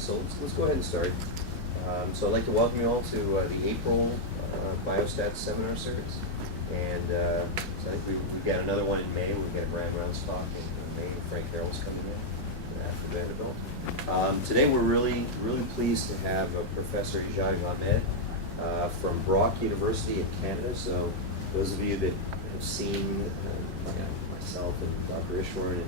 So let's go ahead and start. So I'd like to welcome you all to the April Biostats Seminar Series. And so I think we've got another one in May. We've got Brian Rounstock in May. Frank Carroll's coming in after Vanderbilt. Today we're really pleased to have Professor Ejaz Ahmed from Brock University in Canada. So those of you that have seen myself and Dr. Ishwar and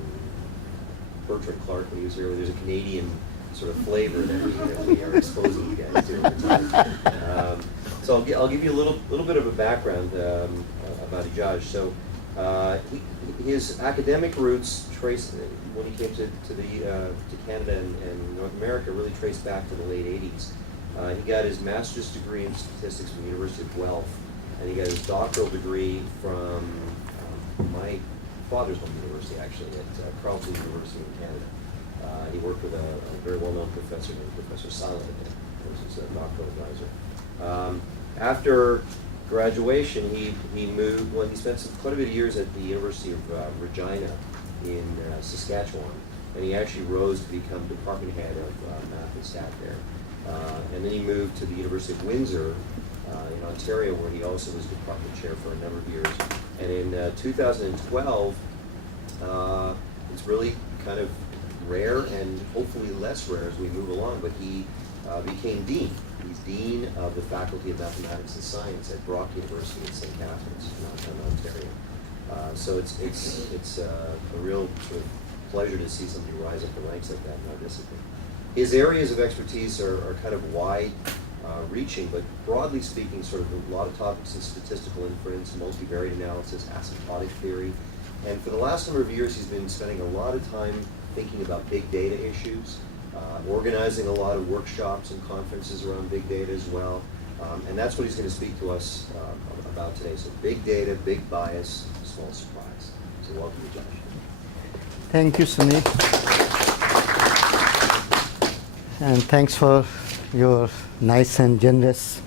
Bertrand Clark when he was here, there's a Canadian sort of flavor that we are exposing you guys to over time. So I'll give you a little bit of a background about Ejaz. So his academic roots trace when he came to Canada and North America really traced back to the late 80s. He got his master's degree in statistics from the University of Guelph, and he got his doctoral degree from my father's home university, actually, at Carleton University in Canada. He worked with a very well-known professor named Professor Silent, who was his doctoral advisor. After graduation, he moved. Well, he spent quite a bit of years at the University of Regina in Saskatchewan, and he actually rose to become department head of math and stat there. And then he moved to the University of Windsor in Ontario, where he also was department chair for a number of years. And in 2012, it's really kind of rare and hopefully less rare as we move along, but he became dean. He's dean of the Faculty of Mathematics and Science at Brock University in St. Catharines, in Ontario. So it's a real sort of pleasure to see somebody rise up the ranks like that in our discipline. His areas of expertise are kind of wide reaching, but broadly speaking, sort of a lot of topics in statistical inference, multivariate analysis, asymptotic theory. And for the last number of years, he's been spending a lot of time thinking about big data issues, organizing a lot of workshops and conferences around big data as well. And that's what he's going to speak to us about today. So big data, big bias, small surprise. So welcome, Josh. Thank you, Sunil. And thanks for your nice and generous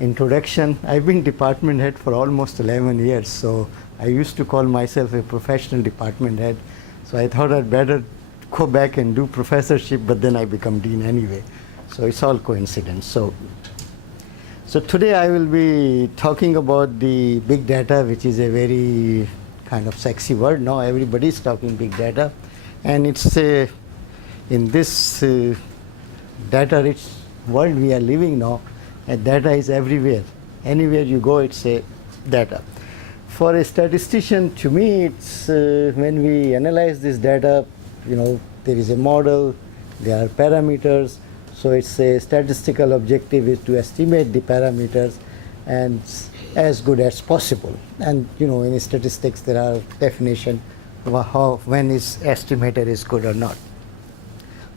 introduction. I've been department head for almost 11 years, so I used to call myself a professional department head. So I thought I'd better go back and do professorship, but then I become dean anyway. So it's all coincidence. So today I will be talking about the big data, which is a very kind of sexy word. Now everybody's talking big data. And it's in this data-rich world we are living now, data is everywhere. Anywhere you go, it's a data. For a statistician, to me, it's when we analyze this data, there is a model, there are parameters, so it's a statistical objective is to estimate the parameters and as good as possible. And in statistics there are definitions of when is estimator is good or not.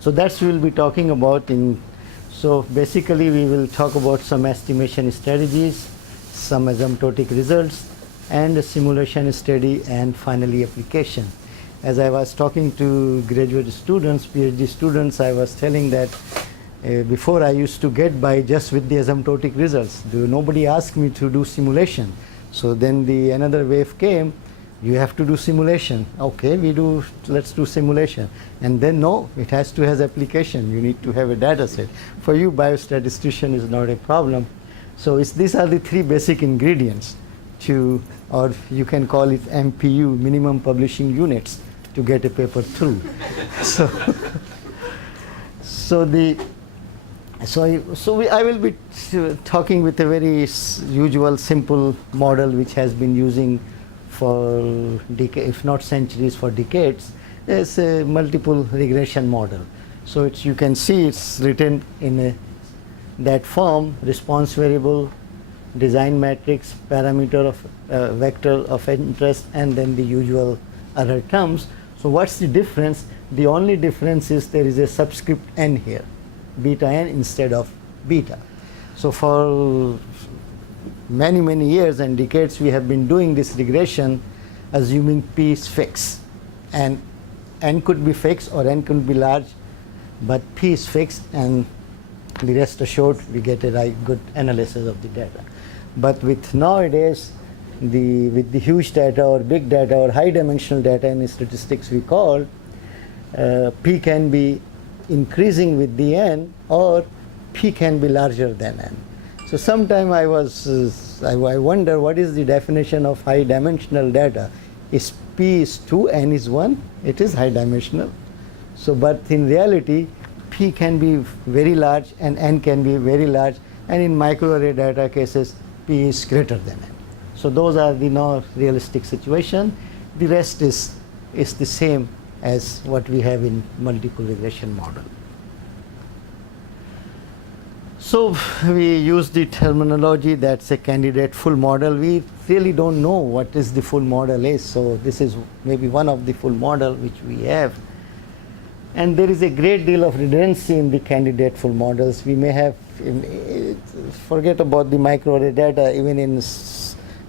So that's we'll be talking about so basically we will talk about some estimation strategies, some asymptotic results, and a simulation study, and finally application. As I was talking to graduate students, PhD students, I was telling that before I used to get by just with the asymptotic results. Nobody asked me to do simulation. So then another wave came, you have to do simulation. Okay, let's do simulation. And then no, it has to have application. You need to have a data set. For you, biostatistician is not a problem. So these are the three basic ingredients or you can call it MPU, minimum publishing units, to get a paper through. I will be talking with a very usual simple model which has been using for decades, if not centuries, for decades. It's a multiple regression model. So you can see it's written in that form: response variable, design matrix, parameter of vector of interest, and then the usual other terms. So what's the difference? The only difference is there is a subscript n here, beta n instead of beta. So for many years and decades we have been doing this regression assuming p is fixed, and n could be fixed or n could be large, but p is fixed, and the rest assured we get a good analysis of the data. But with nowadays, with the huge data or big data or high dimensional data in statistics we call, p can be increasing with the n, or p can be larger than n. So sometime I wonder what is the definition of high dimensional data. Is p is 2, n is 1, it is high dimensional. So but in reality, p can be very large and n can be very large, and in microarray data cases, p is greater than n. So those are the no realistic situation. The rest is the same as what we have in multiple regression model. So we use the terminology that's a candidate full model. We really don't know what is the full model is. So this is maybe one of the full model which we have. And there is a great deal of redundancy in the candidate full models. We may have, forget about the microarray data, even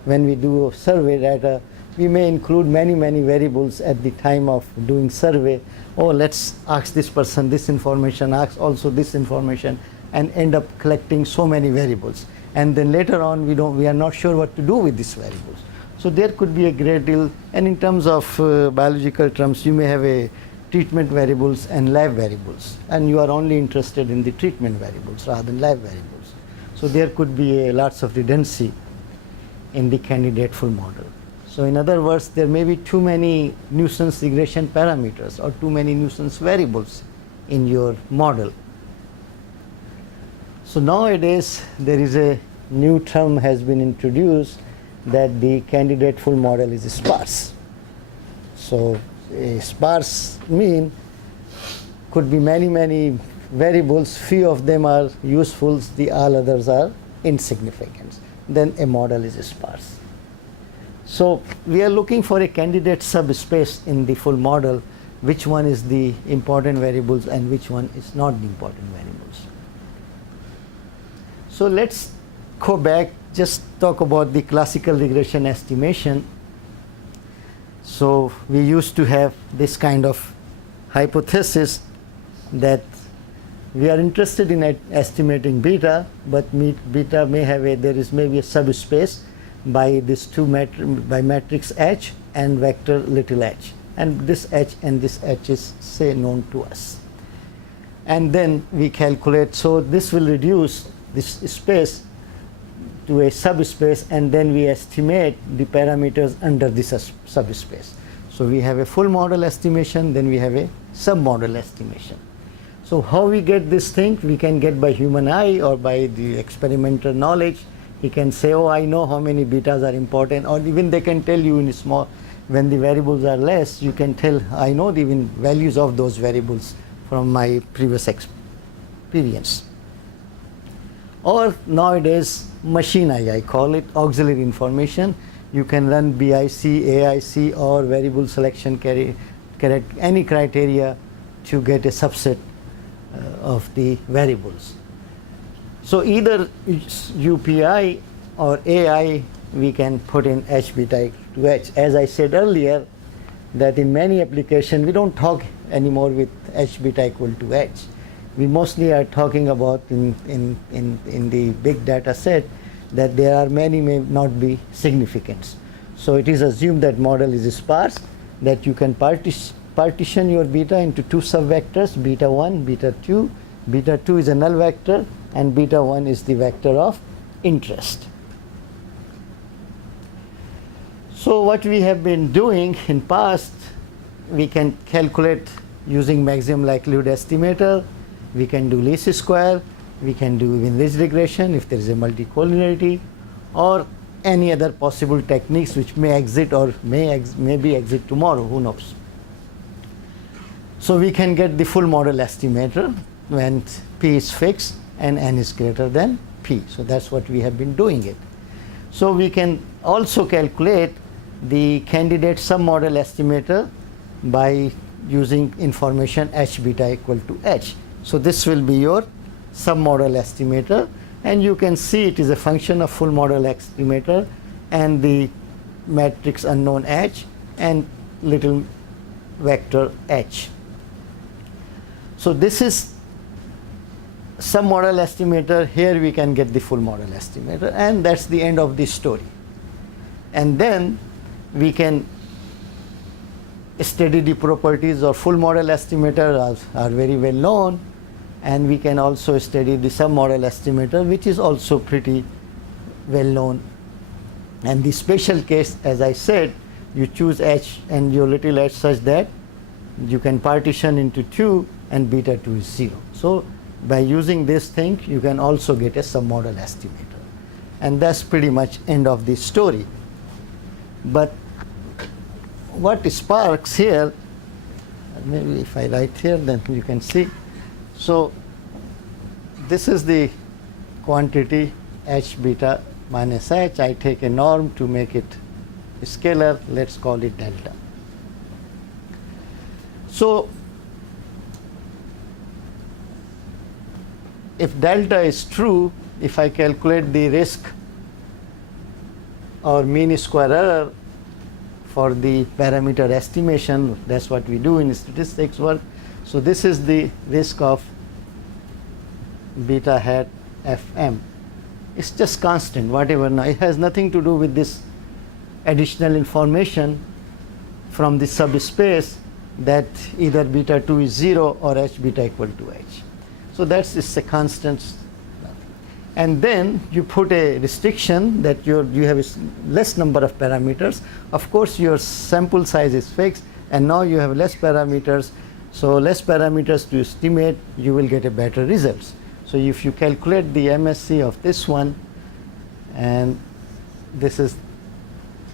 when we do survey data, we may include many variables at the time of doing survey. Oh, let's ask this person this information, ask also this information, and end up collecting so many variables. And then later on, we are not sure what to do with these variables. So there could be a great deal. And in terms of biological terms, you may have a treatment variables and lab variables, and you are only interested in the treatment variables rather than lab variables. So there could be lots of redundancy in the candidate full model. So in other words, there may be too many nuisance regression parameters or too many nuisance variables in your model. So nowadays, there is a new term has been introduced that the candidate full model is sparse. So a sparse mean could be many variables, few of them are useful, the all others are insignificant. Then a model is sparse. So we are looking for a candidate subspace in the full model, which one is the important variables and which one is not the important variables. So let's go back, just talk about the classical regression estimation. So we used to have this kind of hypothesis that we are interested in estimating beta, but beta may have there is maybe a subspace by this by matrix H and vector little h, and this H and this H is say known to us. And then we calculate, so this will reduce this space to a subspace, and then we estimate the parameters under this subspace. So we have a full model estimation, then we have a submodel estimation. So how we get this thing? We can get by human eye or by the experimental knowledge. He can say, oh, I know how many betas are important, or even they can tell you in small, when the variables are less, you can tell, I know the even values of those variables from my previous experience. Or nowadays, machine eye, I call it auxiliary information. You can run BIC, AIC, or variable selection any criteria to get a subset of the variables. So either UPI or AI, we can put in H beta to H. As I said earlier, that in many applications, we don't talk anymore with H beta equal to H. We mostly are talking about in the big data set that there are many may not be significant. So it is assumed that model is sparse, that you can partition your beta into two subvectors, beta 1, beta 2. Beta 2 is a null vector, and beta 1 is the vector of interest. So what we have been doing in past, we can calculate using maximum likelihood estimator, we can do least square, we can do even ridge regression if there is a multicollinearity, or any other possible techniques which may exist or maybe exist tomorrow, who knows. So we can get the full model estimator when P is fixed and N is greater than P. So that's what we have been doing it. So we can also calculate the candidate submodel estimator by using information H beta equal to H. So this will be your submodel estimator, and you can see it is a function of full model estimator and the matrix unknown H and little vector H. So this is submodel estimator. Here we can get the full model estimator, and that's the end of the story. And then we can steadity properties or full model estimator are very well known, and we can also study the submodel estimator, which is also pretty well known. And the special case, as I said, you choose h and your little h such that you can partition into 2 and beta 2 is 0. So by using this thing, you can also get a submodel estimator. And that's pretty much end of the story. But what sparks here, maybe if I write here, then you can see. So this is the quantity h beta minus h. I take a norm to make it scalar. Let's call it delta. So if delta is true, if I calculate the risk or mean square error for the parameter estimation, that's what we do in statistics work. So this is the risk of beta hat fm. It's just constant, whatever. Now it has nothing to do with this additional information from the subspace that either beta 2 is 0 or h beta equal to h. So that's just a constant. And then you put a restriction that you have a less number of parameters. Of course, your sample size is fixed, and now you have less parameters. So less parameters to estimate, you will get a better results. So if you calculate the MSC of this one, and this is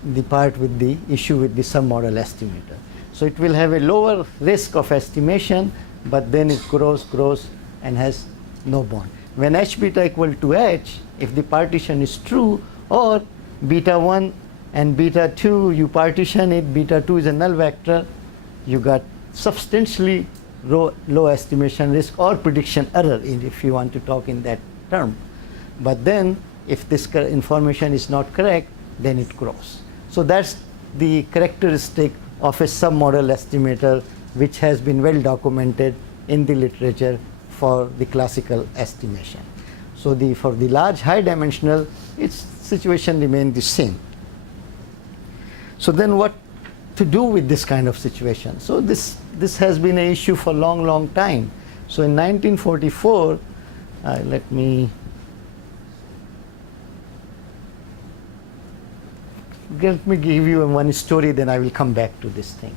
the part with the issue with the submodel estimator. So it will have a lower risk of estimation, but then it grows and has no bound. When h beta equal to h, if the partition is true, or beta 1 and beta 2, you partition it, beta 2 is a null vector, you got substantially low estimation risk or prediction error, if you want to talk in that term. But then if this information is not correct, then it grows. So that's the characteristic of a submodel estimator, which has been well documented in the literature for the classical estimation. So for the large high dimensional, its situation remains the same. So then what to do with this kind of situation? So this has been an issue for long time. So in 1944, let me give you one story, then I will come back to this thing.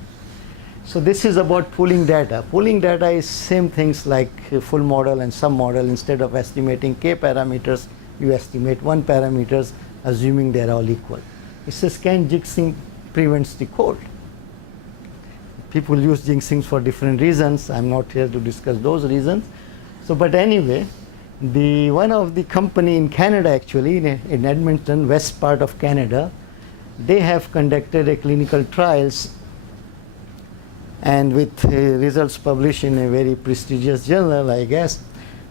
So this is about pooling data. Pooling data is same things like full model and submodel. Instead of estimating k parameters, you estimate 1 parameters, assuming they are all equal. It says, can jinxing prevents the cold? People use jinxing for different reasons. I'm not here to discuss those reasons. So, but anyway, one of the company in Canada, actually in Edmonton, west part of Canada, they have conducted a clinical trials, and with results published in a very prestigious journal, I guess,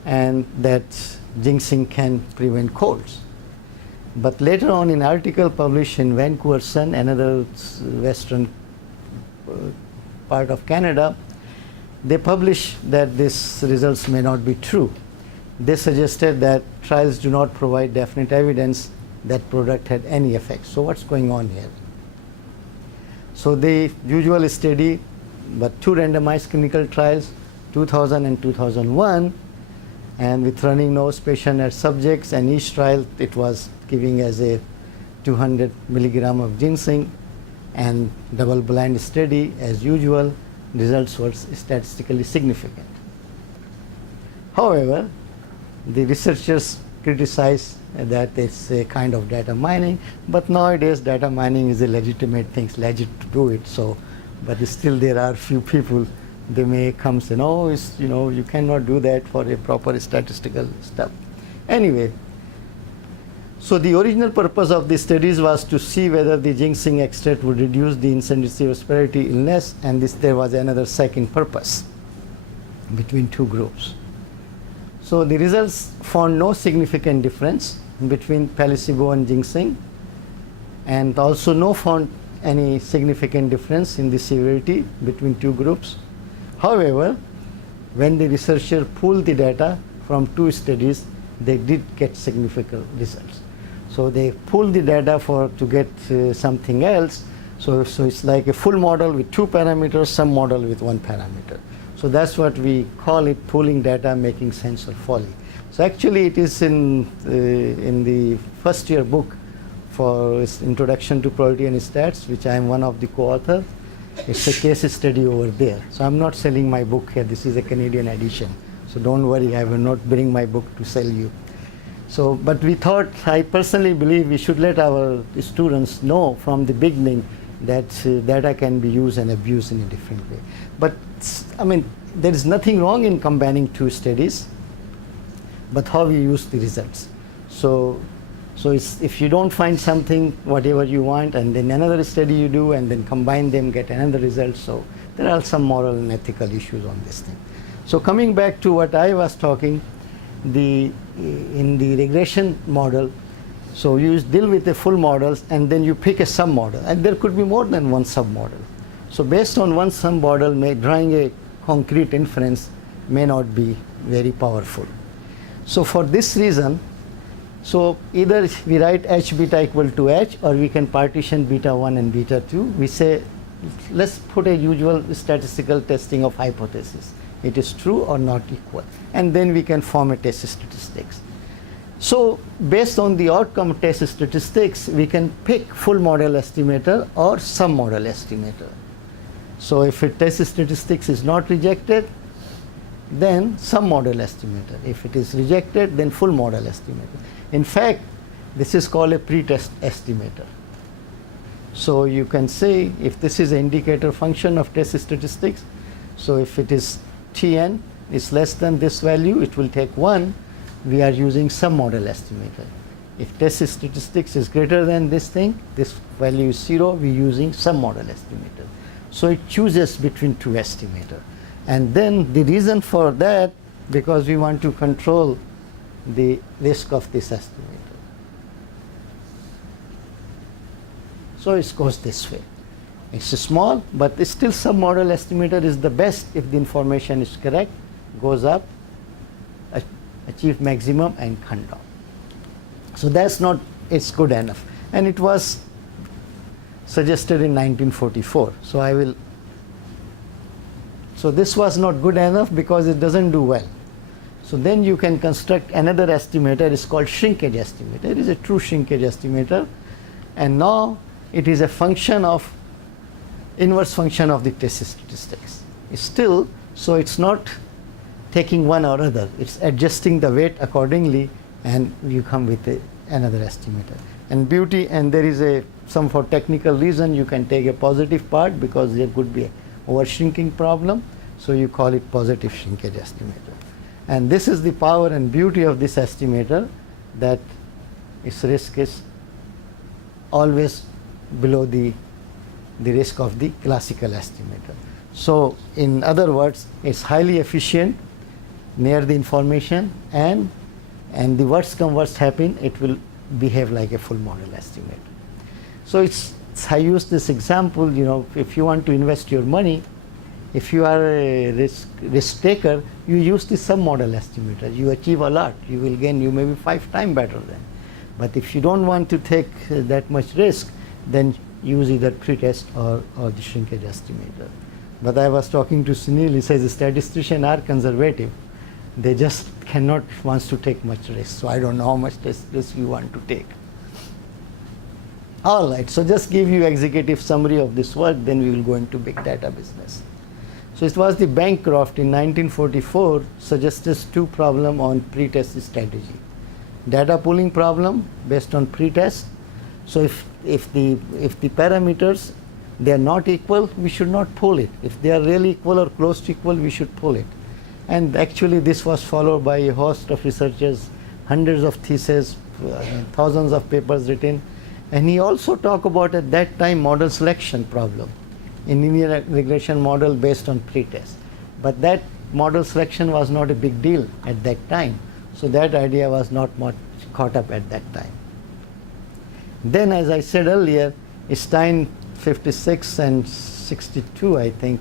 and that jinxing can prevent colds. But later on, in article published in Vancouver Sun, another western part of Canada, they published that these results may not be true. They suggested that trials do not provide definite evidence that product had any effect. So what's going on here? So the usual study, but 2 randomized clinical trials, 2000 and 2001, and with running nose patient as subjects, and each trial it was giving as a 200 milligram of ginseng, and double blind study as usual, results were statistically significant. However, the researchers criticize that it's a kind of data mining, but nowadays data mining is a legitimate thing, it's legit to do it. So, but still there are few people, they may come say, no, it's, you cannot do that for a proper statistical stuff. Anyway, so the original purpose of the studies was to see whether the ginseng extract would reduce the incidence of respiratory illness, and there was another second purpose between 2 groups. So the results found no significant difference between placebo and ginseng, and also no found any significant difference in the severity between 2 groups. However, when the researcher pooled the data from 2 studies, they did get significant results. So they pooled the data to get something else. So it's like a full model with 2 parameters, some model with 1 parameter. So that's what we call it, pooling data, making sense of folly. So actually it is in the first year book for Introduction to Probability and Stats, which I am one of the co-authors. It's a case study over there. So I'm not selling my book here. This is a Canadian edition. So don't worry, I will not bring my book to sell you. So, but we thought, I personally believe we should let our students know from the beginning that data can be used and abused in a different way. But I mean, there is nothing wrong in combining 2 studies, but how we use the results. So it's, if you don't find something, whatever you want, and then another study you do, and then combine them, get another result. So there are some moral and ethical issues on this thing. So coming back to what I was talking, in the regression model, so you deal with the full models, and then you pick a submodel, and there could be more than one submodel. So based on one submodel, drawing a concrete inference may not be very powerful. So for this reason, so either we write h beta equal to h, or we can partition beta 1 and beta 2. We say, let's put a usual statistical testing of hypothesis. It is true or not equal. And then we can form a test statistics. So based on the outcome of test statistics, we can pick full model estimator or submodel estimator. So if a test statistics is not rejected, then submodel estimator. If it is rejected, then full model estimator. In fact, this is called a pretest estimator. So you can say, if this is an indicator function of test statistics, so if it is Tn is less than this value, it will take 1. We are using submodel estimator. If test statistics is greater than this thing, this value is 0, we are using submodel estimator. So it chooses between 2 estimator. And then the reason for that, because we want to control the risk of this estimator. So it goes this way. It's small, but it's still submodel estimator is the best if the information is correct, goes up, achieve maximum, and come down. So that's not, it's good enough. And it was suggested in 1944. So this was not good enough because it doesn't do well. So then you can construct another estimator. It's called shrinkage estimator. It is a true shrinkage estimator. And now it is a function of, inverse function of the test statistics. It's still, so it's not taking one or other. It's adjusting the weight accordingly, and you come with another estimator. And beauty, and there is some for technical reason, you can take a positive part because there could be an over-shrinking problem. So you call it positive shrinkage estimator. And this is the power and beauty of this estimator, that its risk is always below the risk of the classical estimator. So in other words, it's highly efficient near the information, and the worst come worst happen, it will behave like a full model estimator. So I use this example, if you want to invest your money, if you are a risk taker, you use the submodel estimator. You achieve a lot. You will gain, you may be 5 times better than. But if you don't want to take that much risk, then use either pretest or the shrinkage estimator. But I was talking to Sunil, he says the statisticians are conservative. They just cannot want to take much risk. So I don't know how much risk you want to take. All right, so just give you executive summary of this work, then we will go into big data business. So it was the Bancroft in 1944 suggested 2 problems on pretest strategy. Data pooling problem based on pretest. So if the parameters, they are not equal, we should not pool it. If they are really equal or close to equal, we should pool it. And actually this was followed by a host of researchers, hundreds of theses, thousands of papers written. And he also talked about at that time model selection problem in linear regression model based on pretest. But that model selection was not a big deal at that time. So that idea was not much caught up at that time. Then, as I said earlier, Stein 56 and 62, I think,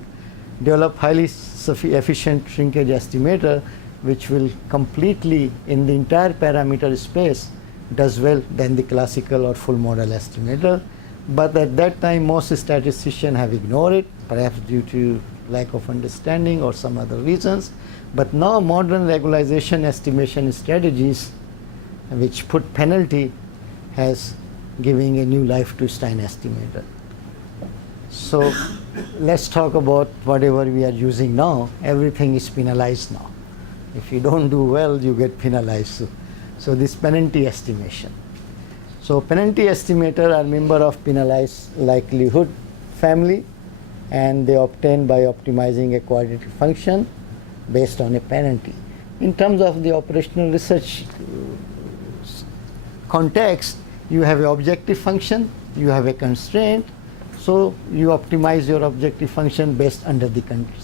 developed highly efficient shrinkage estimator, which will completely, in the entire parameter space, does well than the classical or full model estimator. But at that time, most statisticians have ignored it, perhaps due to lack of understanding or some other reasons. But now modern regularization estimation strategies, which put penalty, has giving a new life to Stein estimator. So let's talk about whatever we are using now. Everything is penalized now. If you don't do well, you get penalized. So this penalty estimation. So penalty estimator are member of penalized likelihood family, and they obtain by optimizing a quadratic function based on a penalty. In terms of the operational research context, you have an objective function, you have a constraint, so you optimize your objective function based under the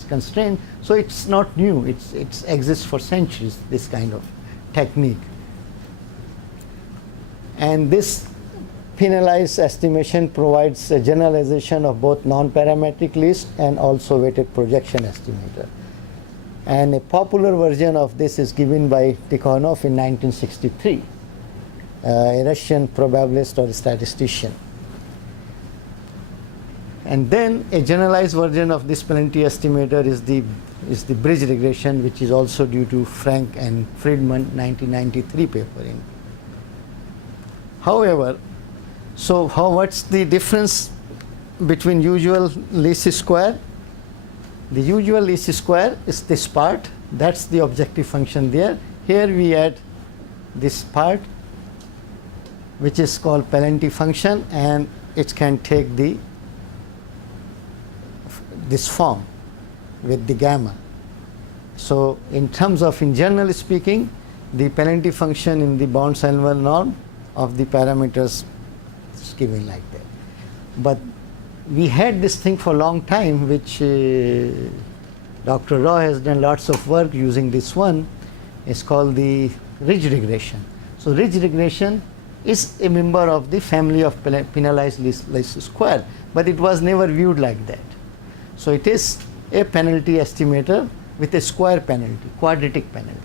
constraint. So it's not new, it exists for centuries, this kind of technique. And this penalized estimation provides a generalization of both non-parametric list and also weighted projection estimator. And a popular version of this is given by Tikhonov in 1963, a Russian probabilist or statistician. And then a generalized version of this penalty estimator is the bridge regression, which is also due to Frank and Friedman 1993 paper. However, so what's the difference between usual least square? The usual least square is this part, that's the objective function there. Here we add this part, which is called penalty function, and it can take this form with the gamma. So in terms of, in general speaking, the penalty function in the Bound-Samuel norm of the parameters is given like that. But we had this thing for a long time, which Dr. Rao has done lots of work using this one. It's called the ridge regression. So ridge regression is a member of the family of penalized least square, but it was never viewed like that. So it is a penalty estimator with a square penalty, quadratic penalty.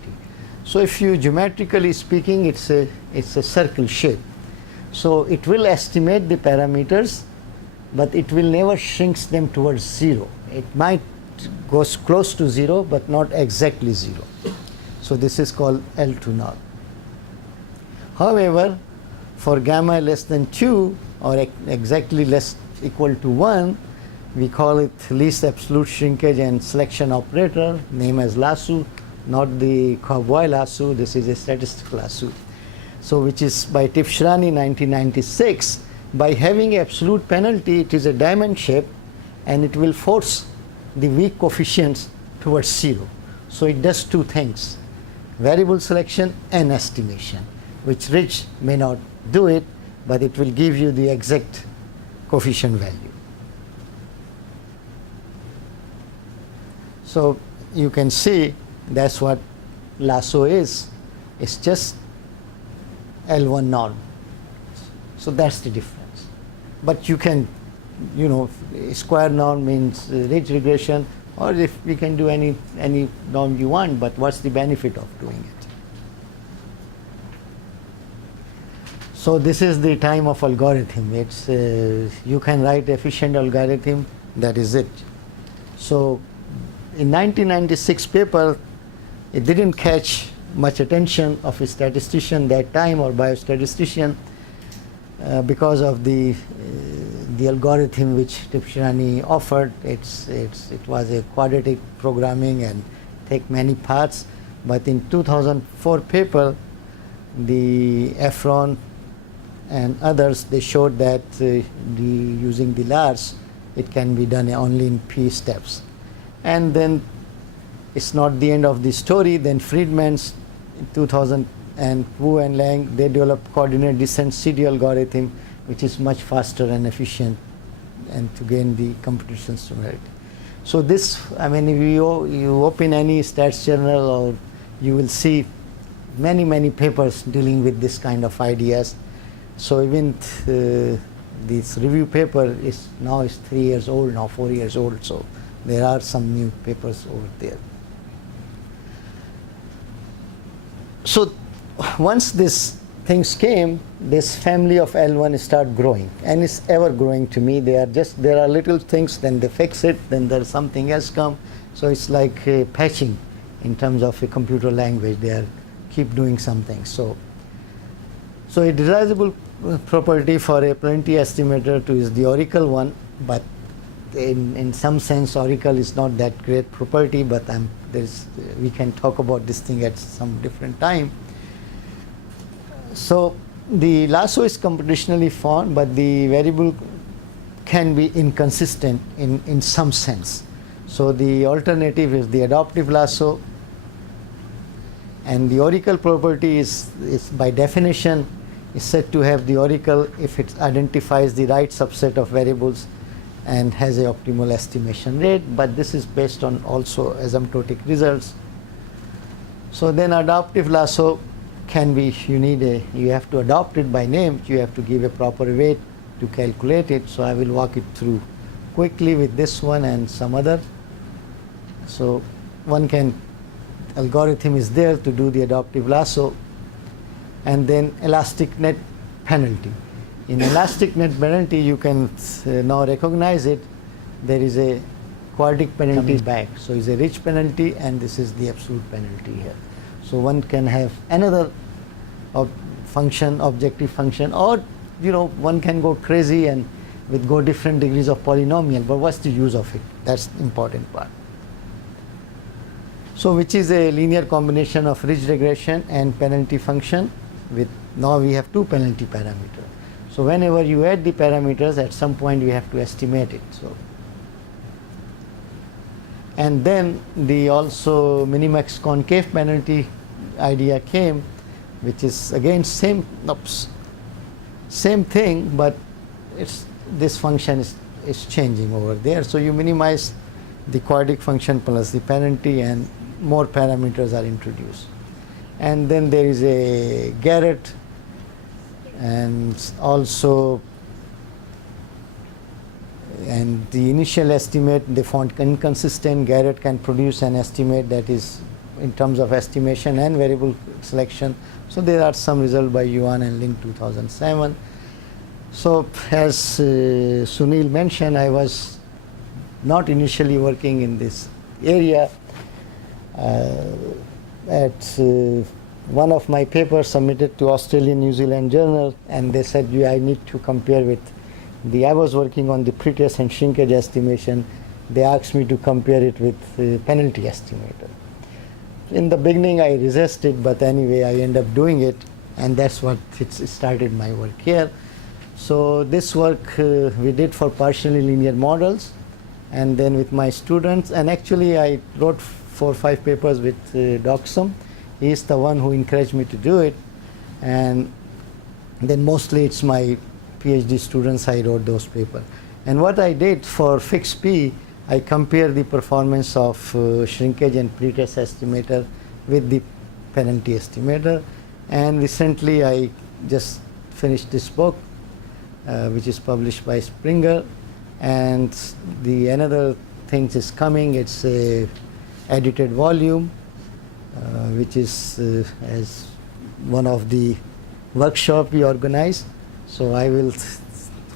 So if you geometrically speaking, it's a circle shape. So it will estimate the parameters, but it will never shrinks them towards zero. It might go close to zero, but not exactly zero. So this is called L2 norm. However, for gamma less than 2 or exactly less equal to 1, we call it least absolute shrinkage and selection operator, name as lasso, not the cowboy lasso. This is a statistical lasso. So which is by Tifshrani 1996. By having absolute penalty, it is a diamond shape, and it will force the weak coefficients towards zero. So it does two things, variable selection and estimation, which ridge may not do it, but it will give you the exact coefficient value. So you can see that's what lasso is. It's just L1 norm. So that's the difference. But you can, square norm means ridge regression, or if we can do any norm you want, but what's the benefit of doing it? So this is the time of algorithm. It's you can write efficient algorithm, that is it. So in 1996 paper, it didn't catch much attention of a statistician that time or biostatistician because of the algorithm which Tifshrani offered. It was a quadratic programming and take many parts. But in 2004 paper, the Efron and others, they showed that using the LARS, it can be done only in P steps. And then it's not the end of the story. Then Friedman's in 2000 and Wu and Lang, they developed coordinate descent CD algorithm, which is much faster and efficient, and to gain the computational similarity. So this, if you open any stats journal, or you will see many papers dealing with this kind of ideas. So even this review paper is 3 years old now, 4 years old. So there are some new papers over there. So once this things came, this family of L1 start growing, and it's ever growing to me. There are little things, then they fix it, then there's something else come. So it's like patching in terms of a computer language. They are keep doing something. So a desirable property for a plenty estimator is the Oracle one, but in some sense Oracle is not that great property, but we can talk about this thing at some different time. So the lasso is computationally found, but the variable can be inconsistent in some sense. So the alternative is the adaptive lasso, and the Oracle property is by definition is said to have the Oracle if it identifies the right subset of variables and has a optimal estimation rate, but this is based on also asymptotic results. So then adaptive lasso can be, you have to adopt it by name, you have to give a proper weight to calculate it. So I will walk it through quickly with this one and some other. So algorithm is there to do the adaptive lasso, and then elastic net penalty. In elastic net penalty, you can now recognize it. There is a quadratic penalty back. So it's a rich penalty, and this is the absolute penalty here. So one can have another objective function, or one can go crazy and go different degrees of polynomial. But what's the use of it? That's the important part. So which is a linear combination of ridge regression and penalty function. Now we have two penalty parameters. So whenever you add the parameters, at some point you have to estimate it. So, and then the also minimax concave penalty idea came, which is again same thing, but this function is changing over there. So you minimize the quadratic function plus the penalty, and more parameters are introduced. And then there is a Garrett, and also the initial estimate they found inconsistent. Garrett can produce an estimate that is in terms of estimation and variable selection. So there are some results by Yuan and Ling 2007. So as Sunil mentioned, I was not initially working in this area. At one of my papers submitted to Australian New Zealand journal, and they said I need to compare with I was working on the pretest and shrinkage estimation. They asked me to compare it with penalty estimator. In the beginning I resisted, but anyway I end up doing it, and that's what it started my work here. So this work we did for partially linear models, and then with my students, and actually I wrote 4 or 5 papers with Doxum. He is the one who encouraged me to do it, and then mostly it's my PhD students I wrote those papers. And what I did for fixed P, I compared the performance of shrinkage and pretest estimator with the penalty estimator. And recently I just finished this book, which is published by Springer. And another thing is coming. It's a edited volume, which is as one of the workshop we organize. So I will,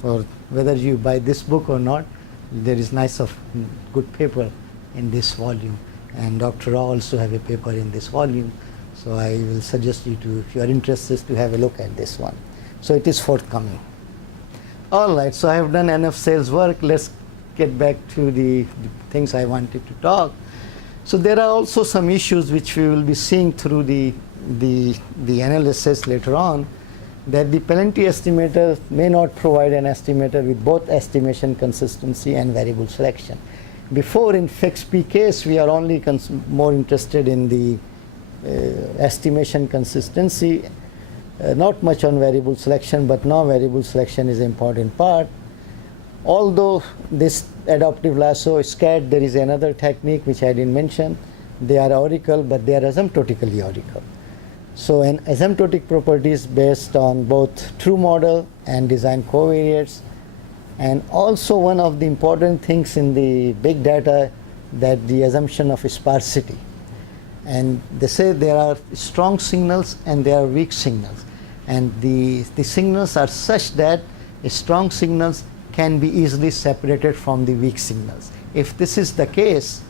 for whether you buy this book or not, there is good paper in this volume, and Dr. Rao also have a paper in this volume. So I will suggest you to, if you are interested, to have a look at this one. So it is forthcoming. All right, so I have done enough sales work. Let's get back to the things I wanted to talk. So there are also some issues which we will be seeing through the analysis later on, that the penalty estimator may not provide an estimator with both estimation consistency and variable selection. Before, in fixed P case, we are only more interested in the estimation consistency, not much on variable selection, but now variable selection is an important part. Although this adaptive lasso is SCAD, there is another technique which I didn't mention. They are oracle, but they are asymptotically oracle. So an asymptotic property is based on both true model and design covariates. And also one of the important things in the big data, that the assumption of sparsity. And they say there are strong signals and there are weak signals. And the signals are such that strong signals can be easily separated from the weak signals. If this is the case,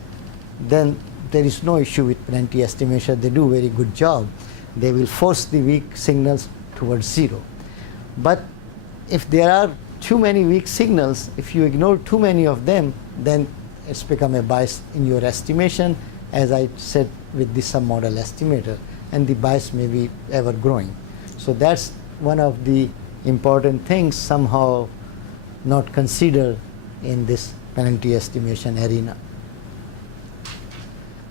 then there is no issue with penalty estimation. They do a very good job. They will force the weak signals towards zero. But if there are too many weak signals, if you ignore too many of them, then it's become a bias in your estimation, as I said with the submodel estimator, and the bias may be ever growing. So that's one of the important things somehow not considered in this penalty estimation arena.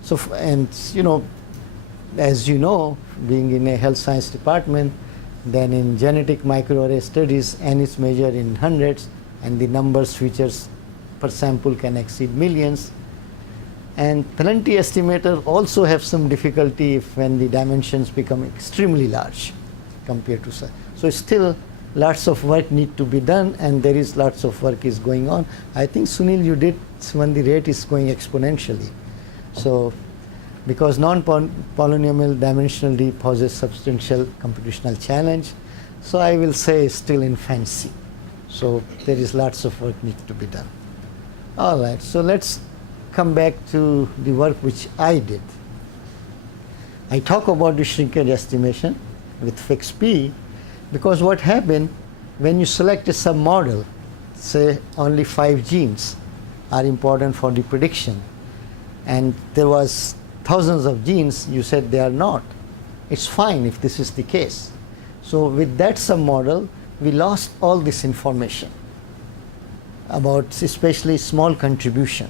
So, and you know, as you know, being in a health science department, then in genetic microarray studies, n is measured in hundreds, and the numbers features per sample can exceed millions. And penalty estimator also have some difficulty if when the dimensions become extremely large compared to such. So still lots of work need to be done, and there is lots of work is going on. I think Sunil, you did when the rate is going exponentially. So because non-polynomial dimensional D poses substantial computational challenge, so I will say still in infancy. So there is lots of work need to be done. All right, so let's come back to the work which I did. I talk about the shrinkage estimation with fixed P, because what happened when you select a submodel, say only 5 genes are important for the prediction, and there was thousands of genes, you said they are not. It's fine if this is the case. So with that submodel, we lost all this information about especially small contribution.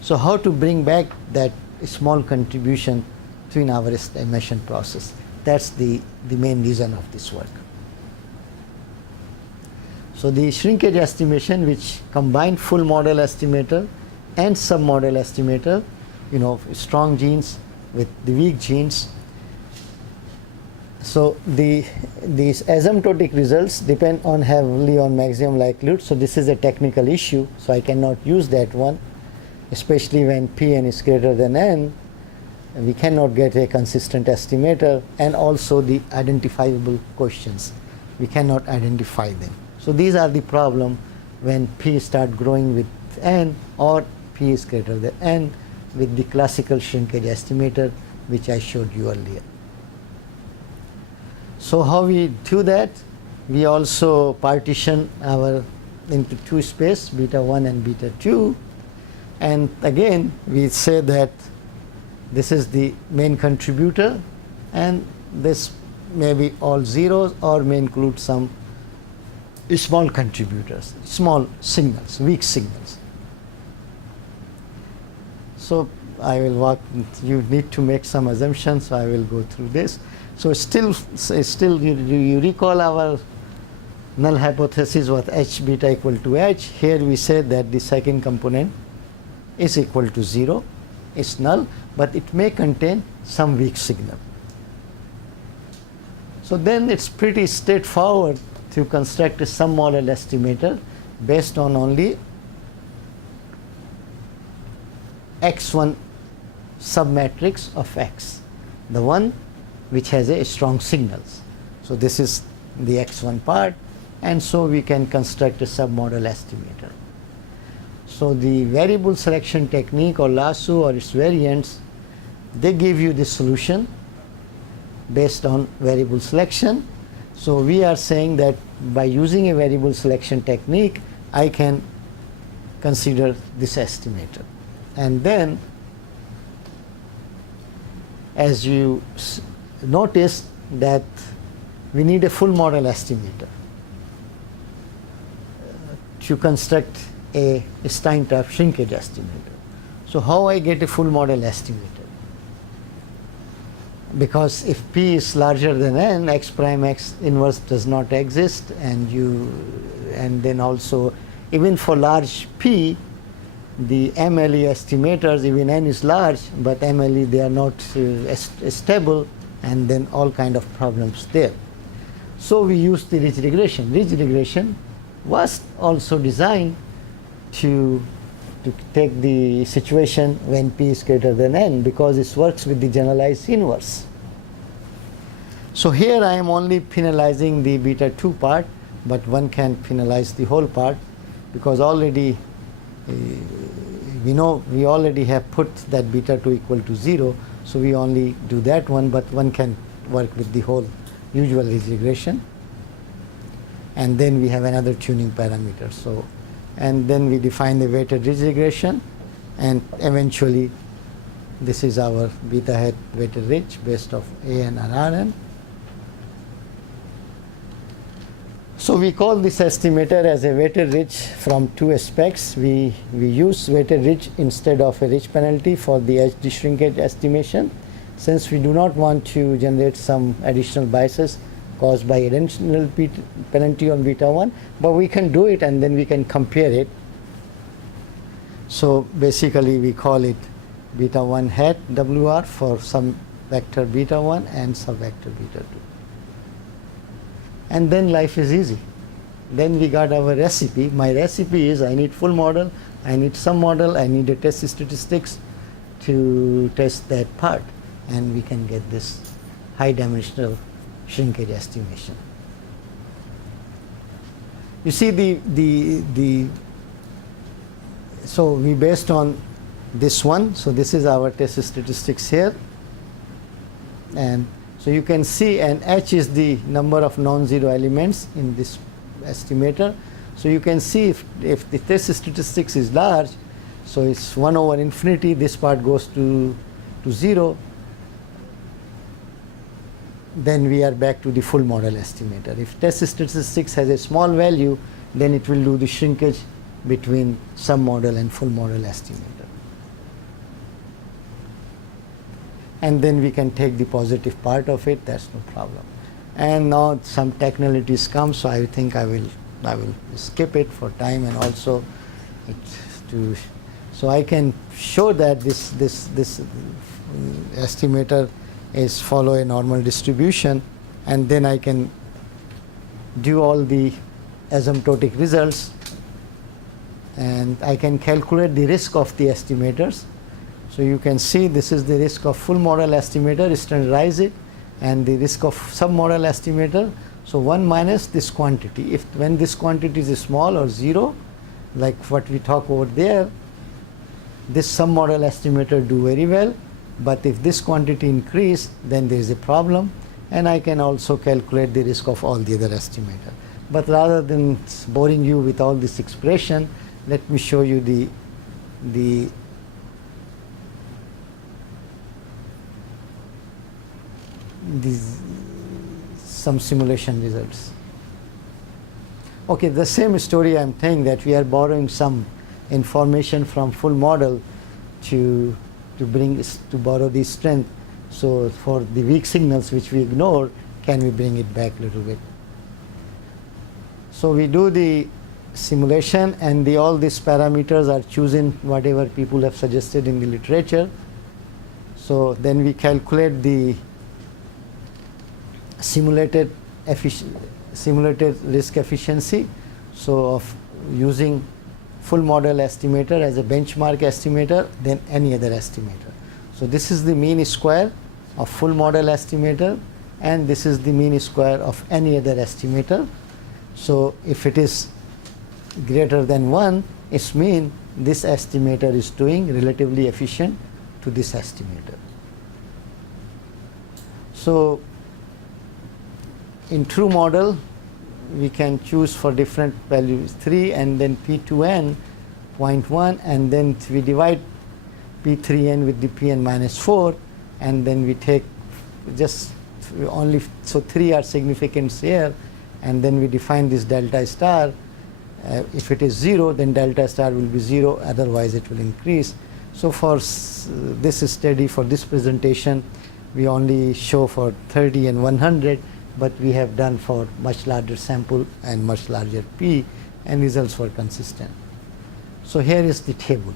So how to bring back that small contribution in our estimation process? That's the main reason of this work. So the shrinkage estimation, which combined full model estimator and submodel estimator, you know, strong genes with the weak genes. So these asymptotic results depend on heavily on maximum likelihood. So this is a technical issue, so I cannot use that one, especially when Pn is greater than n. We cannot get a consistent estimator, and also the identifiable questions, we cannot identify them. So these are the problem when P start growing with n, or P is greater than n, with the classical shrinkage estimator, which I showed you earlier. So how we do that? We also partition our into two space, beta 1 and beta 2, and again we say that this is the main contributor, and this may be all zeros or may include some small contributors, small signals, weak signals. So I will walk, you need to make some assumptions, so I will go through this. So still you recall our null hypothesis was h beta equal to h. Here we say that the second component is equal to 0. It's null, but it may contain some weak signal. So then it's pretty straightforward to construct a submodel estimator based on only x1 submatrix of x, the one which has a strong signals. So this is the x1 part, and so we can construct a submodel estimator. So the variable selection technique or lasso or its variants, they give you the solution based on variable selection. So we are saying that by using a variable selection technique, I can consider this estimator. And then, as you notice, that we need a full model estimator to construct a Stein-type shrinkage estimator. So how I get a full model estimator? Because if P is larger than n, x prime x inverse does not exist, and then also even for large P, the MLE estimators, even n is large, but MLE they are not stable, and then all kind of problems there. So we use the ridge regression. Ridge regression was also designed to take the situation when P is greater than n, because it works with the generalized inverse. So here I am only penalizing the beta 2 part, but one can penalize the whole part, because already we know we already have put that beta 2 equal to 0, so we only do that one, but one can work with the whole usual ridge regression. And then we have another tuning parameter. So, and then we define the weighted ridge regression, and eventually this is our beta hat weighted ridge based off AN and RN. So we call this estimator as a weighted ridge from two aspects. We use weighted ridge instead of a ridge penalty for the edge shrinkage estimation, since we do not want to generate some additional biases caused by additional penalty on beta 1, but we can do it and then we can compare it. So basically we call it beta 1 hat WR for some vector beta 1 and some vector beta 2. And then life is easy. Then we got our recipe. My recipe is I need full model, I need some model, I need a test statistics to test that part, and we can get this high dimensional shrinkage estimation. You see so we based on this one, so this is our test statistics here, and so you can see, and H is the number of non-zero elements in this estimator. So you can see if the test statistics is large, so it's 1 over infinity, this part goes to 0, then we are back to the full model estimator. If test statistics has a small value, then it will do the shrinkage between submodel and full model estimator. And then we can take the positive part of it, that's no problem. And now some technicalities come, so I think I will skip it for time, and also so I can show that this estimator is follow a normal distribution, and then I can do all the asymptotic results, and I can calculate the risk of the estimators. So you can see this is the risk of full model estimator, standardize it, and the risk of submodel estimator. So 1 minus this quantity. If when this quantity is small or 0, like what we talk over there, this submodel estimator do very well. But if this quantity increase, then there is a problem, and I can also calculate the risk of all the other estimator. But rather than boring you with all this expression, let me show you some simulation results. Okay, the same story I'm saying, that we are borrowing some information from full model to borrow the strength. So for the weak signals which we ignore, can we bring it back a little bit? So we do the simulation, and all these parameters are choosing whatever people have suggested in the literature. So then we calculate the simulated risk efficiency, so of using full model estimator as a benchmark estimator than any other estimator. So this is the mean square of full model estimator, and this is the mean square of any other estimator. So if it is greater than 1, it means this estimator is doing relatively efficient to this estimator. So in true model, we can choose for different values 3 and then P2n 0.1, and then we divide P3n with the Pn minus 4, and then we take just only, so 3 are significants here, and then we define this delta star. If it is 0, then delta star will be 0, otherwise it will increase. So for this study, for this presentation, we only show for 30 and 100, but we have done for much larger sample and much larger P, and results were consistent. So here is the table.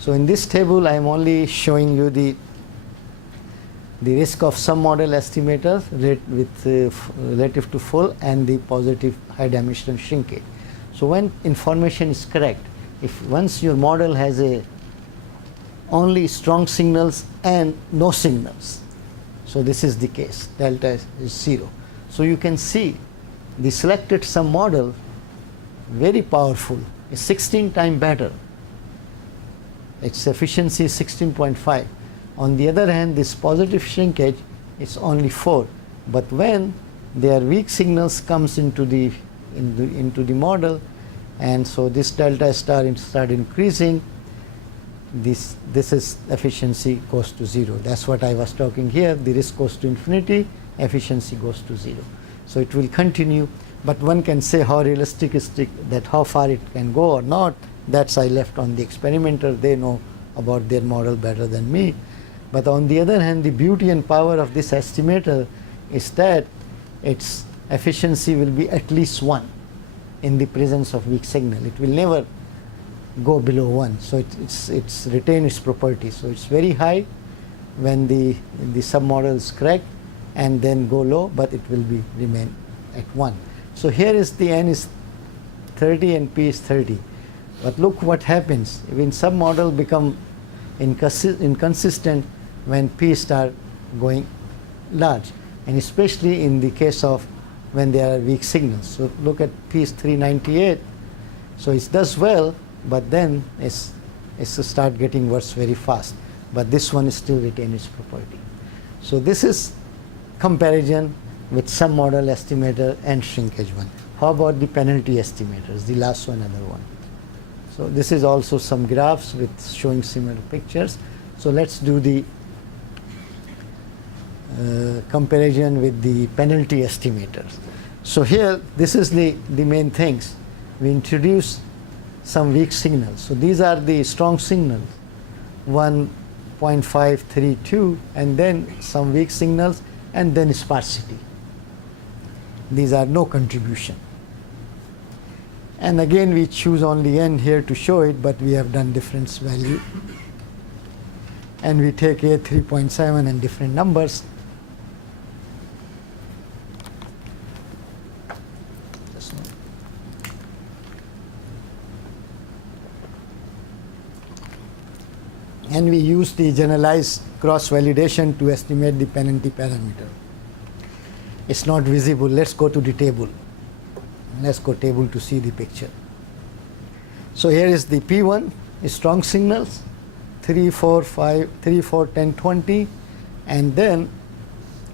So in this table, I am only showing you the risk of some model estimators relative to full, and the positive high dimensional shrinkage. So when information is correct, if once your model has only strong signals and no signals, So this is the case, delta is 0. So you can see the selected sum model, very powerful, is 16 times better. Its efficiency is 16.5. On the other hand, this positive shrinkage is only 4. But when their weak signals comes into the model, and so this delta star start increasing, this is efficiency goes to 0. That's what I was talking here. The risk goes to infinity, efficiency goes to 0. So it will continue, but one can say how realistic is that, how far it can go or not. That's I left on the experimenter. They know about their model better than me. But on the other hand, the beauty and power of this estimator is that its efficiency will be at least 1 in the presence of weak signal. It will never go below 1. So it's retain its property. So it's very high when the submodel is correct, and then go low, but it will be remain at 1. So here is the n is 30 and p is 30. But look what happens when submodel become inconsistent when p start going large, and especially in the case of when there are weak signals. So look at p is 398. So it does well, but then it's start getting worse very fast. But this one is still retain its property. So this is comparison with submodel estimator and shrinkage one. How about the penalty estimators, the last one, other one? So this is also some graphs with showing similar pictures. So let's do the comparison with the penalty estimators. So here, this is the main things. We introduce some weak signals. So these are the strong signals, 1.532, and then some weak signals, and then sparsity. These are no contribution. And again, we choose only n here to show it, but we have done difference value. And we take a 3.7 and different numbers. And we use the generalized cross-validation to estimate the penalty parameter. It's not visible. Let's go to the table. Let's go table to see the picture. So here is the P1, strong signals, 3, 4, 5, 3, 4, 10, 20, and then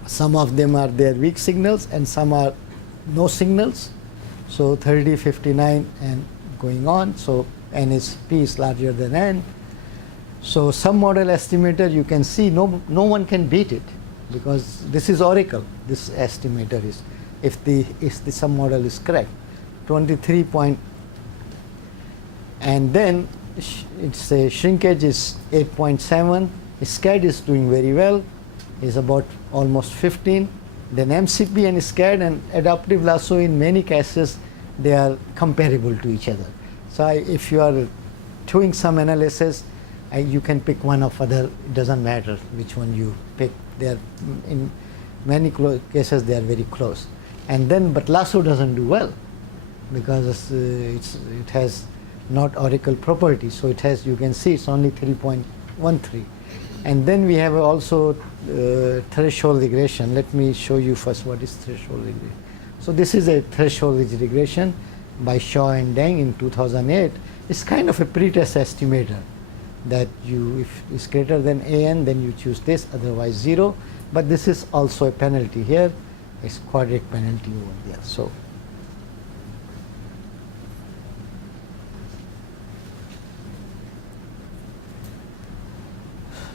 some of them are their weak signals and some are no signals. So 30, 59 and going on. So n is P is larger than n. So submodel estimator, you can see no one can beat it, because this is oracle. This estimator is, if the submodel is correct, 23 point, and then it's a shrinkage is 8.7. SCAD is doing very well, is about almost 15. Then MCP and SCAD and adaptive lasso, in many cases they are comparable to each other. So if you are doing some analysis, you can pick one of other. It doesn't matter which one you pick. They are in many cases they are very close. And then, but lasso doesn't do well, because it has not oracle property. So it has, you can see it's only 3.13. And then we have also threshold regression. Let me show you first what is threshold regression. So this is a threshold regression by Shaw and Deng in 2008. It's kind of a pretest estimator, that you, if it's greater than an, then you choose this, otherwise 0. But this is also a penalty here. It's quadratic penalty over there.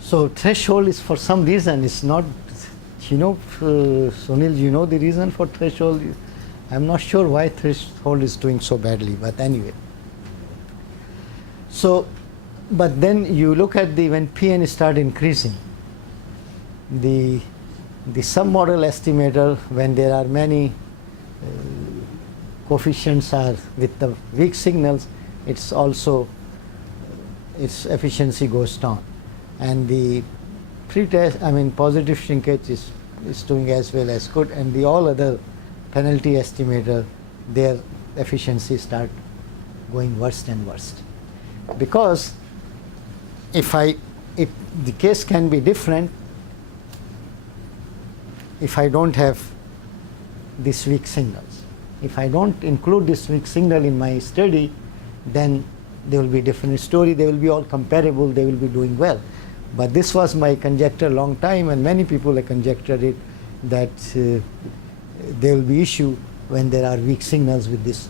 So threshold is, for some reason, it's not, Sunil, you know the reason for threshold? I'm not sure why threshold is doing so badly, but anyway. So, but then you look at when Pn start increasing, the submodel estimator, when there are many coefficients are with the weak signals, it's also, its efficiency goes down. And the pretest, positive shrinkage is doing as well as good, and the all other penalty estimator, their efficiency start going worse and worse. Because if the case can be different, if I don't have these weak signals. If I don't include this weak signal in my study, then there will be a different story. They will be all comparable. They will be doing well. But this was my conjecture long time, and many people have conjectured it that there will be issue when there are weak signals with this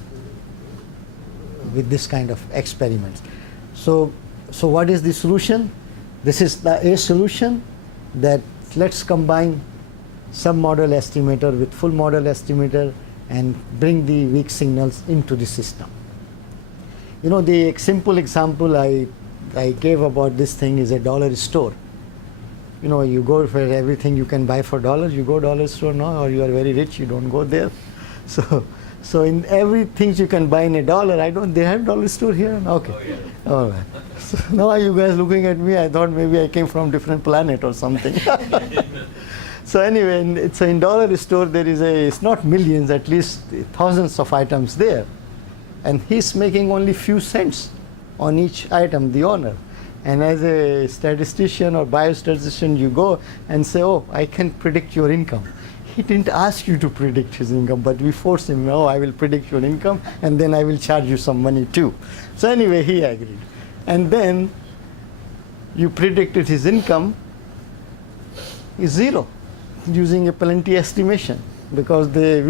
kind of experiments. So what is the solution? This is a solution that let's combine submodel estimator with full model estimator and bring the weak signals into the system. You know, the simple example I gave about this thing is a dollar store. You know, you go for everything you can buy for dollars, you go dollar store now, or you are very rich, you don't go there. So in everything you can buy in a dollar, they have dollar store here? Okay. Oh, yeah. All right. So now are you guys looking at me? I thought maybe I came from different planet or something. So anyway, so in dollar store there is it's not millions, at least thousands of items there. And he's making only few cents on each item, the owner. And as a statistician or biostatistician, you go and say, oh, I can predict your income. He didn't ask you to predict his income, but we forced him, oh, I will predict your income, and then I will charge you some money too. So anyway, he agreed. And then you predicted his income is zero using a plenty estimation, because they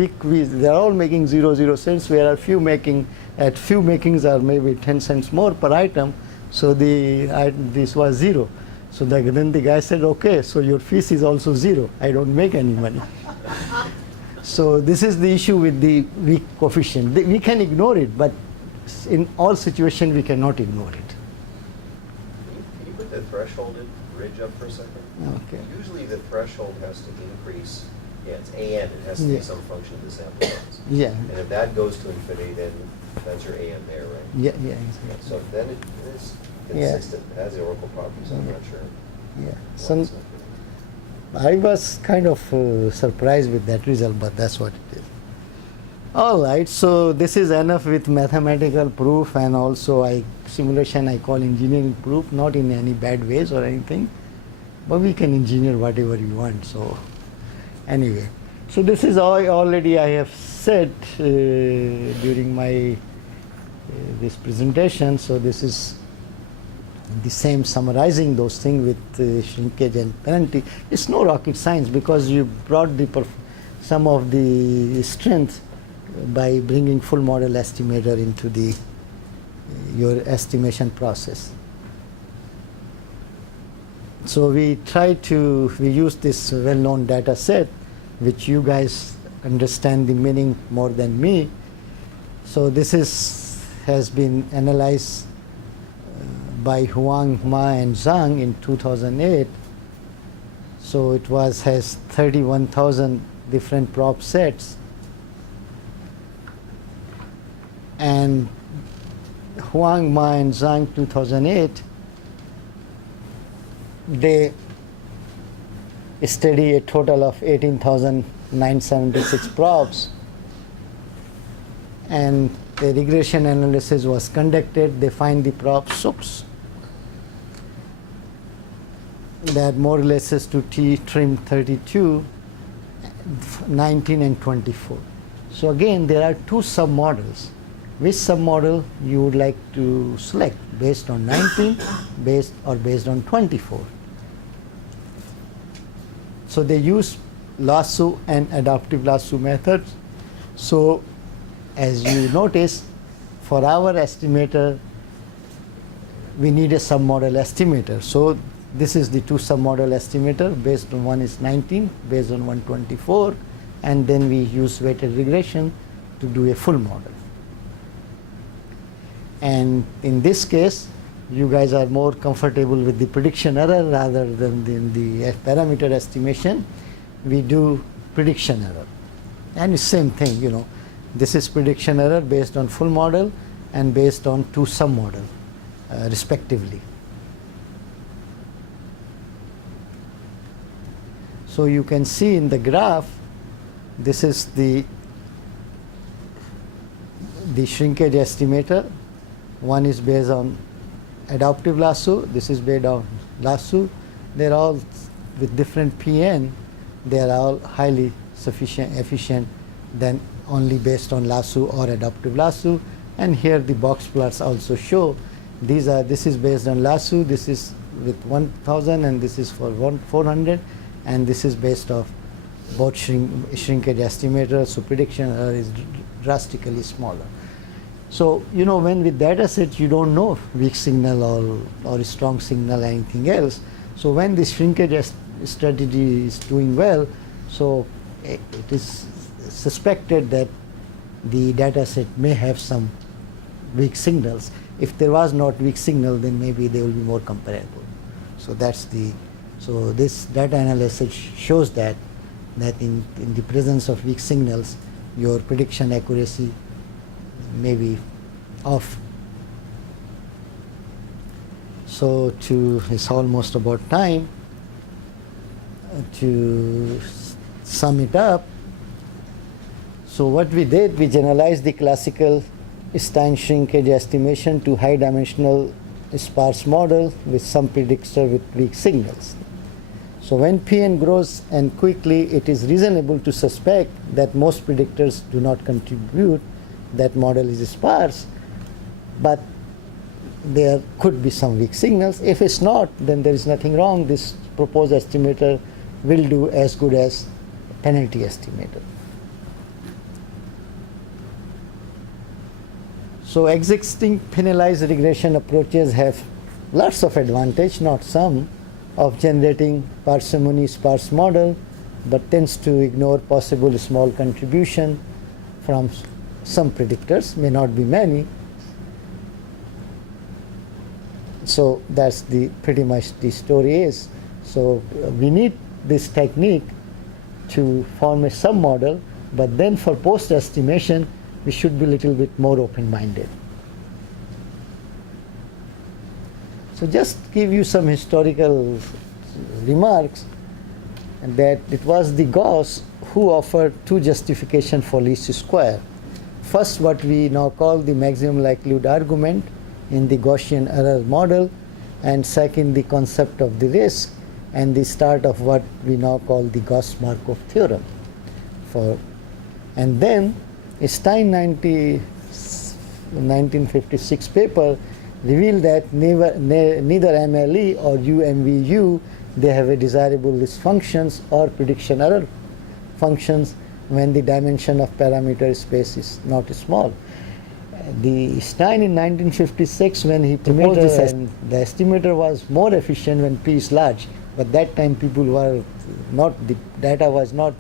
are all making 0 cents, where few makings are maybe 10 cents more per item. So this was zero. So then the guy said, okay, so your fees is also zero. I don't make any money. So this is the issue with the weak coefficient. We can ignore it, but in all situations we cannot ignore it. Can you put the threshold bridge up for a second? Okay. Usually the threshold has to increase. Yeah, it's AN. It has to be some function of the sample size. Yeah. And if that goes to infinity, then that's your AN there, right? Yeah, exactly. So then it is consistent. It has the oracle properties. I'm not sure. Yeah. So I was kind of surprised with that result, but that's what it is. All right, so this is enough with mathematical proof, and also simulation I call engineering proof, not in any bad ways or anything, but we can engineer whatever you want. So anyway, so this is all already I have said during my this presentation. So this is the same, summarizing those things with shrinkage and penalty. It's no rocket science, because you brought some of the strength by bringing full model estimator into your estimation process. So we use this well-known data set, which you guys understand the meaning more than me. So this has been analyzed by Huang, Ma, and Zhang in 2008. So it has 31,000 different prop sets. And Huang, Ma, and Zhang 2008, they study a total of 18,976 props, and the regression analysis was conducted. They find the props that more or less is to T trim 32, 19, and 24. So again, there are two submodels. Which submodel you would like to select, based on 19, based on 24? So they use lasso and adaptive lasso methods. So as you notice, for our estimator, we need a submodel estimator. So this is the two submodel estimator. Based on one is 19, based on 124, and then we use weighted regression to do a full model. And in this case, you guys are more comfortable with the prediction error rather than the parameter estimation. We do prediction error. And it's same thing, you know. This is prediction error based on full model and based on two submodel, respectively. So you can see in the graph, this is the shrinkage estimator. One is based on adaptive lasso, this is based on lasso. They're all with different PN, they are all highly efficient than only based on lasso or adaptive lasso. And here the box plots also show this is based on lasso, this is with 1000 and this is for 400, and this is based off both shrinkage estimator, so prediction error is drastically smaller. So, you know, when with data sets you don't know weak signal or strong signal, anything else. So when the shrinkage strategy is doing well, so it is suspected that the data set may have some weak signals. If there was not weak signal, then maybe they will be more comparable. So that's so this data analysis shows that in the presence of weak signals, your prediction accuracy may be off. So it's almost about time to sum it up. So what we did, we generalized the classical Stein shrinkage estimation to high dimensional sparse model with some predictor with weak signals. So when Pn grows and quickly, it is reasonable to suspect that most predictors do not contribute, that model is sparse, but there could be some weak signals. If it's not, then there is nothing wrong. This proposed estimator will do as good as penalty estimator. So existing penalized regression approaches have lots of advantage, not some, of generating parsimony sparse model, but tends to ignore possible small contribution from some predictors, may not be many. So that's pretty much the story is. So we need this technique to form a submodel, but then for post estimation, we should be a little bit more open-minded. So just give you some historical remarks, and that it was the Gauss who offered two justifications for least square. First, what we now call the maximum likelihood argument in the Gaussian error model, and second, the concept of the risk and the start of what we now call the Gauss-Markov theorem. And then Stein 1956 paper revealed that neither MLE or UMVU, they have a desirable list functions or prediction error functions when the dimension of parameter space is not small. The Stein in 1956, when he proposed this, the estimator was more efficient when P is large, but that time people were not, the data was not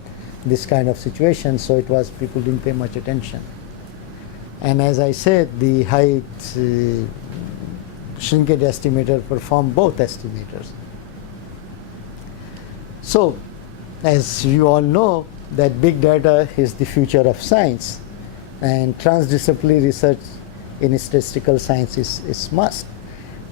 this kind of situation, so it was, people didn't pay much attention. And as I said, the height shrinkage estimator performed both estimators. So, as you all know, that big data is the future of science, and transdisciplinary research in statistical science is must.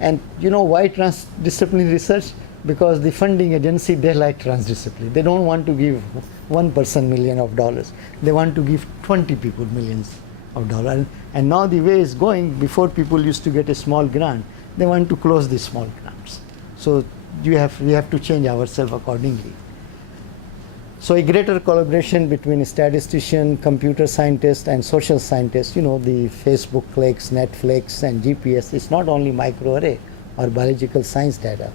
And you know why transdisciplinary research? Because the funding agency, they like transdisciplinary. They don't want to give one person $millions. They want to give 20 people $millions. And now the way is going, before people used to get a small grant, they want to close the small grants. So we have to change ourselves accordingly. So a greater collaboration between statistician, computer scientists, and social scientists, you know, the Facebook clicks, Netflix, and GPS, is not only microarray or biological science data.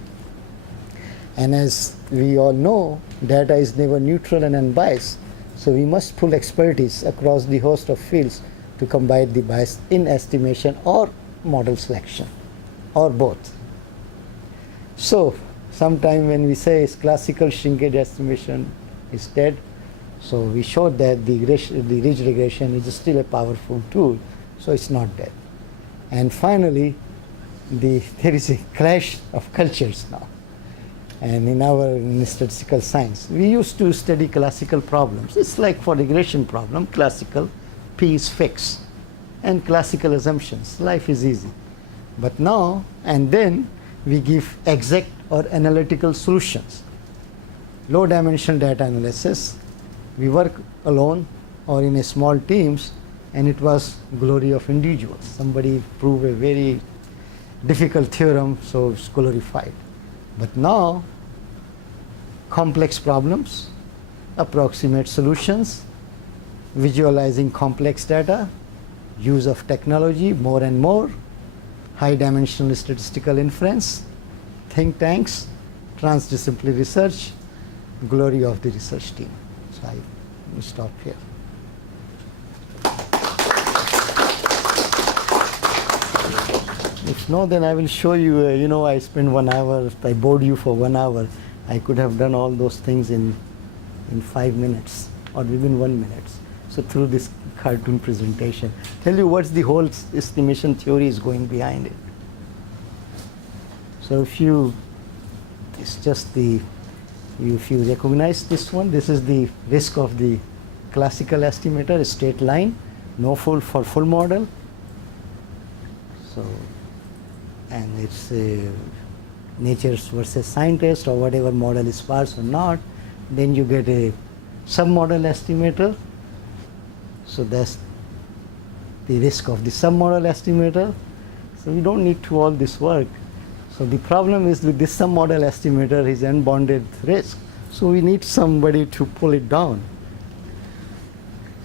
And as we all know, data is never neutral and unbiased. So we must pull expertise across the host of fields to combat the bias in estimation or model selection, or both. So sometime when we say classical shrinkage estimation is dead, so we showed that the ridge regression is still a powerful tool, so it's not dead. And finally, there is a clash of cultures now. And in statistical science, we used to study classical problems. It's like for regression problem, classical, P is fixed, and classical assumptions, life is easy. But now and then, we give exact or analytical solutions. Low dimensional data analysis, we work alone or in a small teams, and it was glory of individuals. Somebody proved a very difficult theorem, so it's glorified. But now, complex problems, approximate solutions, visualizing complex data, use of technology more and more, high-dimensional statistical inference, think tanks, transdisciplinary research, glory of the research team. So I will stop here. If no, then I will show you, I spent 1 hour, I bored you for 1 hour. I could have done all those things in 5 minutes or within 1 minute. So through this cartoon presentation, tell you what's the whole estimation theory is going behind it. So if you recognize this one, this is the risk of the classical estimator, a straight line, no full for full model. So, and it's nature's versus scientist or whatever model is sparse or not. Then you get a submodel estimator. So that's the risk of the submodel estimator. So we don't need to all this work. So the problem is with this submodel estimator is unbounded risk. So we need somebody to pull it down.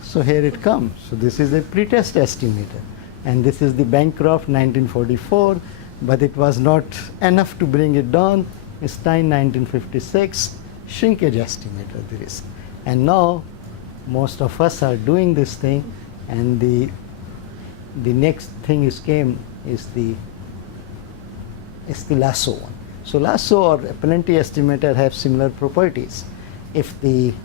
So here it comes. So this is a pretest estimator. And this is the Bancroft 1944, but it was not enough to bring it down. Stein 1956, shrinkage estimator the risk. And now most of us are doing this thing, and the next thing is the lasso one. So lasso or plenty estimator have similar properties. If the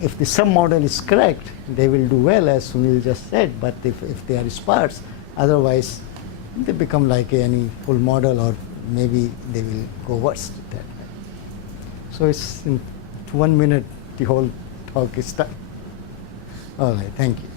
submodel is correct, they will do well, as Sunil just said, but if they are sparse, otherwise they become like any full model, or maybe they will go worse with that. So it's in 1 minute the whole talk is done. All right, thank you.